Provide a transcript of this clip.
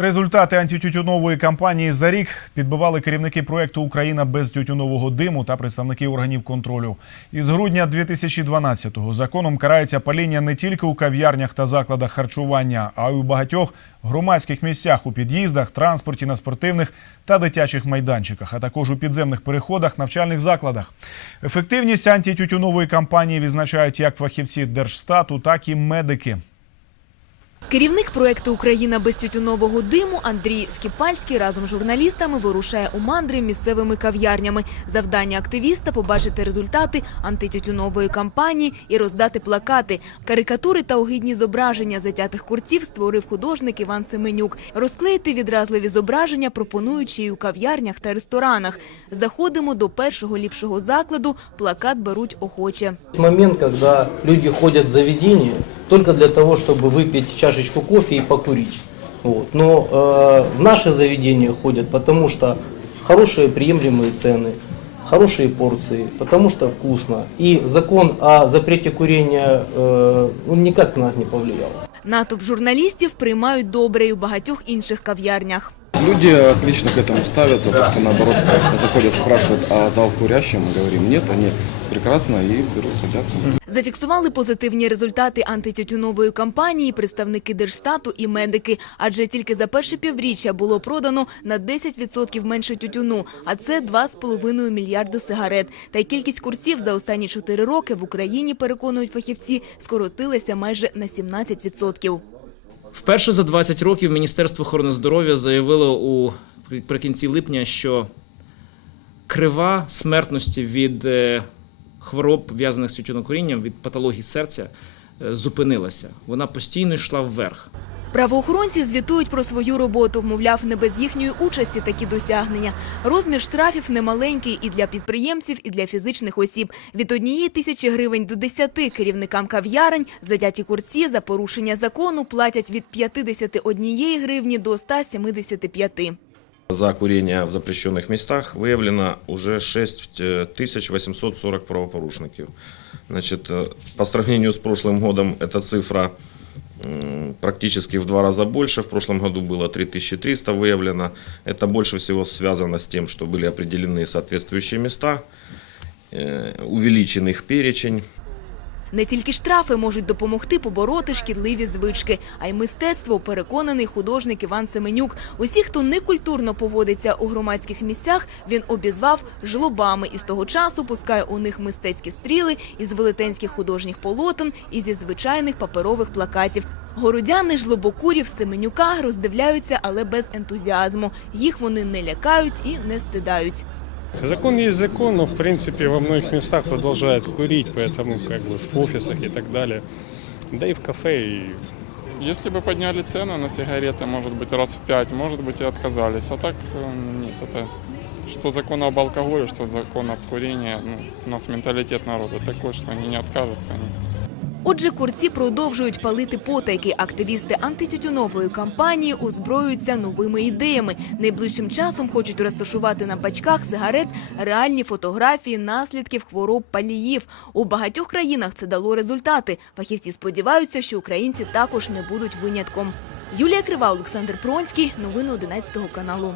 Результати антитютюнової кампанії за рік підбивали керівники проекту Україна без тютюнового диму та представники органів контролю. Із грудня 2012-го законом карається паління не тільки у кав'ярнях та закладах харчування, а й у багатьох громадських місцях у під'їздах, транспорті на спортивних та дитячих майданчиках, а також у підземних переходах, навчальних закладах. Ефективність антитютюнової кампанії відзначають як фахівці Держстату, так і медики. Керівник проекту Україна без тютюнового диму Андрій Скіпальський разом з журналістами вирушає у мандри місцевими кав'ярнями. Завдання активіста побачити результати антитютюнової кампанії і роздати плакати. Карикатури та огидні зображення затятих курців створив художник Іван Семенюк. Розклеїти відразливі зображення пропонуючи і у кав'ярнях та ресторанах. Заходимо до першого ліпшого закладу. Плакат беруть охоче. Момент, когда люди ходят в заведение только для того, чтобы выпить чашечку кофе и покурить. Вот. Но э, в наше заведение ходят, потому что хорошие приемлемые цены, хорошие порции, потому что вкусно. И закон о запрете курения э, он никак на нас не повлиял. Натовп журналістів приймають добре і у багатьох інших кав'ярнях. Люди отлично к этому ставятся, то, что наоборот заходят, спрашивают, а зал курящим, мы говорим нет, они прекрасно и берут, садятся. Зафіксували позитивні результати антитютюнової кампанії представники Держстату і медики. Адже тільки за перше півріччя було продано на 10% менше тютюну, а це 2,5 мільярди сигарет. Та й кількість курців за останні 4 роки в Україні, переконують фахівці, скоротилася майже на 17%. Вперше за 20 років Міністерство охорони здоров'я заявило у прикінці липня, що крива смертності від е, хвороб, пов'язаних з тютюнокурінням, від патології серця, е, зупинилася. Вона постійно йшла вверх. Правоохоронці звітують про свою роботу, мовляв, не без їхньої участі такі досягнення. Розмір штрафів немаленький і для підприємців, і для фізичних осіб. Від однієї тисячі гривень до десяти керівникам кав'ярень задяті курці за порушення закону платять від 51 гривні до 175. За курение в запрещенных местах выявлено уже 6840 правопорушників. Значит, э, по сравнению с прошлым годом эта цифра практически в два раза больше. В прошлом году было 3300 выявлено. Это больше всего связано с тем, что были определены соответствующие места, э, увеличен их перечень. Не тільки штрафи можуть допомогти побороти шкідливі звички, а й мистецтво, переконаний художник Іван Семенюк. Усі, хто некультурно поводиться у громадських місцях, він обізвав жлобами і з того часу пускає у них мистецькі стріли із велетенських художніх полотен і зі звичайних паперових плакатів. Городяни жлобокурів Семенюка роздивляються, але без ентузіазму. Їх вони не лякають і не стидають. Закон есть закон, но в принципе во многих местах продолжают курить, поэтому как бы в офисах и так далее. Да и в кафе, и Если бы подняли цены на сигареты, может быть, раз в пять, может быть, и отказались. А так э, нет, это что закон об алкоголе, что закон об курении. Ну, у нас менталитет народа такой, что они не откажутся. Они Отже, курці продовжують палити потайки. Активісти антитютюнової кампанії озброюються новими ідеями. Найближчим часом хочуть розташувати на бачках сигарет реальні фотографії наслідків хвороб паліїв. У багатьох країнах це дало результати. Фахівці сподіваються, що українці також не будуть винятком. Юлія Крива, Олександр Пронський. Новини 11 каналу.